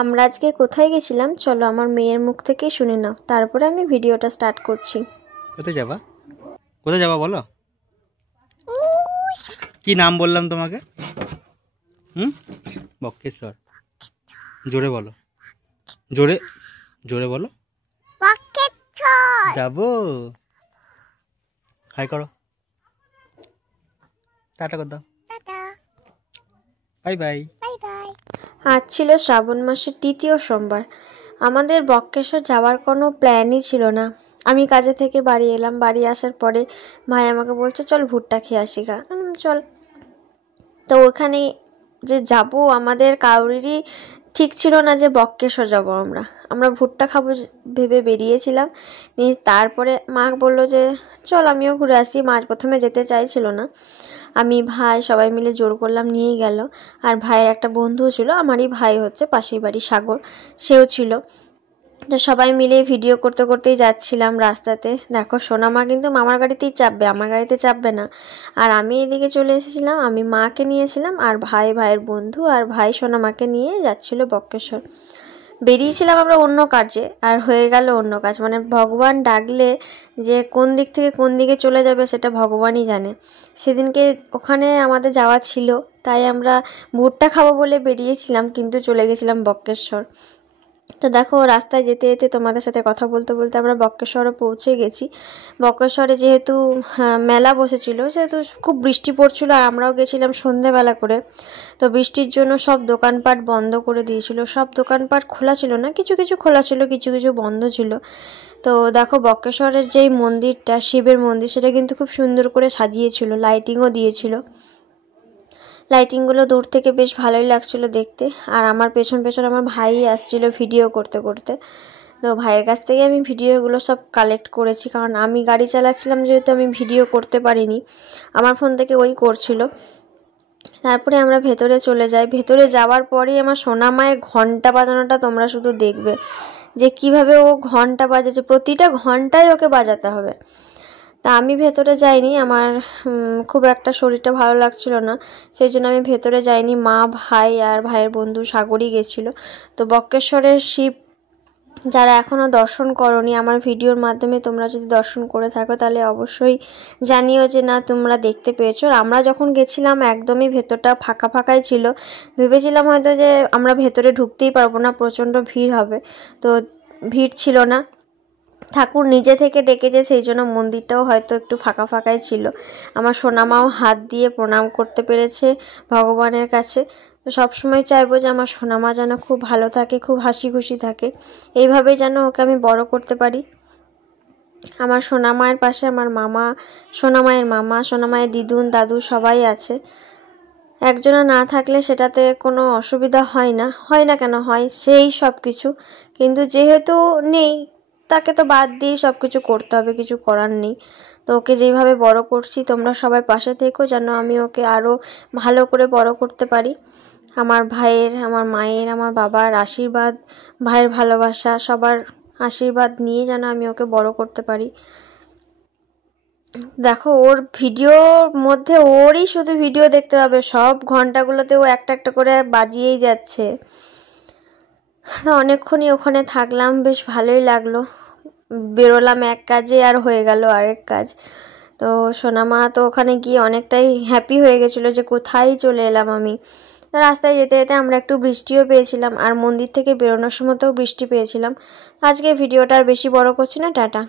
আমরা আজকে কোথায় গেছিলাম চলো আমার মেয়ের মুখ থেকেই শুনে নাও, তারপরে আমি ভিডিওটা স্টার্ট করছি। কোথায় যাবা? কোথায় যাবা বলো? কি নাম বললাম তোমাকে? বক্রেশ্বর। জোরে বলো, জোরে জোরে বলো। যাবো। হাই করো, টাটা করে দাও, বাই বাই। আজ ছিল শ্রাবণ মাসের তৃতীয় সোমবার। আমাদের বক্রেশ্বর যাওয়ার কোনো প্ল্যানই ছিল না। আমি কাজে থেকে বাড়ি এলাম, বাড়ি আসার পরে ভাই আমাকে বলছে চল ভুট্টা খেয়ে আসি গা। চল। তো ওখানে যে যাব আমাদের কাউরিরই ঠিক ছিল না যে বক্রেশ্বর যাবো। আমরা ভুট্টা খাবো ভেবে বেরিয়েছিলাম। তারপরে মা বলল যে চল আমিও ঘুরে আসি। মা প্রথমে যেতে চাইছিল না, আমি ভাই সবাই মিলে জোর করলাম, নিয়ে গেল। আর ভাইয়ের একটা বন্ধু ছিল, আমারই ভাই হচ্ছে, পাশের বাড়ি সাগর, সেও ছিল। তো সবাই মিলে ভিডিও করতে করতেই যাচ্ছিলাম রাস্তাতে। দেখো সোনামা কিন্তু মামার গাড়িতেই চাপবে, আমার গাড়িতে চাপবে না। আর আমি এদিকে চলে এসেছিলাম, আমি মাকে নিয়েছিলাম আর ভাইয়ের বন্ধু আর ভাই সোনামাকে নিয়ে যাচ্ছিল বক্রেশ্বর। বেরিয়েছিলাম আমরা অন্য কাজে, আর হয়ে গেল অন্য কাজ। মানে ভগবান ডাকলে যে কোন দিক থেকে কোন দিকে চলে যাবে সেটা ভগবানই জানে। সেদিনকে ওখানে আমাদের যাওয়া ছিল, তাই আমরা ভুট্টা খাবো বলে বেরিয়েছিলাম, কিন্তু চলে গেছিলাম বক্রেশ্বর। তো দেখো রাস্তায় যেতে যেতে তোমাদের সাথে কথা বলতে বলতে আমরা বক্রেশ্বরে পৌঁছে গেছি। বক্রেশ্বরে যেহেতু মেলা বসেছিল, সেহেতু খুব বৃষ্টি পড়ছিল, আর আমরাও গেছিলাম সন্ধেবেলা করে। তো বৃষ্টির জন্য সব দোকানপাট বন্ধ করে দিয়েছিল। সব দোকানপাট খোলা ছিল না, কিছু কিছু খোলা ছিল, কিছু কিছু বন্ধ ছিল। তো দেখো বক্রেশ্বরের যেই মন্দিরটা, শিবের মন্দির, সেটা কিন্তু খুব সুন্দর করে সাজিয়েছিল, লাইটিংও দিয়েছিল। লাইটিংগুলো দূর থেকে বেশ ভালোই লাগছিল দেখতে। আর আমার পেছন পেছন আমার ভাই আসছিল ভিডিও করতে করতে। তো ভাইয়ের কাছ থেকে আমি ভিডিওগুলো সব কালেক্ট করেছি, কারণ আমি গাড়ি চালাচ্ছিলাম যেহেতু আমি ভিডিও করতে পারিনি, আমার ফোন থেকে ওই করছিল। তারপরে আমরা ভেতরে চলে যাই। ভেতরে যাওয়ার পরেই আমার সোনা মায়ের ঘন্টা বাজানোটা তোমরা শুধু দেখবে, যে কিভাবে ও ঘন্টা বাজাচ্ছে, প্রতিটা ঘন্টায় ওকে বাজাতে হবে। তা আমি ভেতরে যাইনি, আমার খুব একটা শরীরটা ভালো লাগছিল না, সেই জন্য আমি ভেতরে যাইনি। মা, ভাই আর ভাইয়ের বন্ধু সাগরই গেছিলো। তো বক্রেশ্বরের শিব যারা এখনও দর্শন করনি, আমার ভিডিওর মাধ্যমে তোমরা যদি দর্শন করে থাকো তাহলে অবশ্যই জানিও যে না তোমরা দেখতে পেয়েছো। আমরা যখন গেছিলাম একদমই ভেতরটা ফাঁকা ফাঁকাই ছিল, ভেবেছিলাম হয়তো যে আমরা ভেতরে ঢুকতেই পারবো না, প্রচণ্ড ভিড় হবে। তো ভিড় ছিল না, ঠাকুর নিজে থেকে ডেকেছে, সেই জন্য মন্দিরটাও হয়তো একটু ফাঁকা ফাঁকাই ছিল। আমার সোনামাও হাত দিয়ে প্রণাম করতে পেরেছে ভগবানের কাছে। তো সবসময় চাইবো যে আমার সোনামা যেন খুব ভালো থাকে, খুব হাসি খুশি থাকে, এইভাবেই যেন ওকে আমি বড় করতে পারি। আমার সোনামায়ের পাশে আমার মামা, সোনামায়ের মামা, সোনামায়ের দিদুন দাদু সবাই আছে। একজনা না থাকলে সেটাতে কোনো অসুবিধা হয় না, হয় না কেন, হয় সেই সব কিছু। কিন্তু যেহেতু নেই, তাকে তো বাদ দিয়ে সব কিছু করতে হবে, কিছু করার নেই। তো ওকে যেইভাবে বড় করছি তোমরা সবাই পাশে থেকো, যেন আমি ওকে আরও ভালো করে বড় করতে পারি। আমার ভাইয়ের, আমার মায়ের, আমার বাবার আশীর্বাদ, ভাইয়ের ভালোবাসা, সবার আশীর্বাদ নিয়ে যেন আমি ওকে বড় করতে পারি। দেখো ওর ভিডিওর মধ্যে ওরই শুধু ভিডিও দেখতে পাবে, সব ঘন্টাগুলোতে ও একটা একটা করে বাজিয়েই যাচ্ছে। অনেকক্ষণই ওখানে থাকলাম, বেশ ভালোই লাগলো। বেরোলাম এক কাজে আর হয়ে গেল আরেক কাজ। তো সোনামা তো ওখানে গিয়ে অনেকটাই হ্যাপি হয়ে গেছিলো যে কোথায় চলে এলাম আমি। রাস্তায় যেতে যেতে আমরা একটু বৃষ্টিও পেয়েছিলাম, আর মন্দির থেকে বেরোনোর সময়তেও বৃষ্টি পেয়েছিলাম। আজকে ভিডিওটা আর বেশি বড় করছি না, টাটা।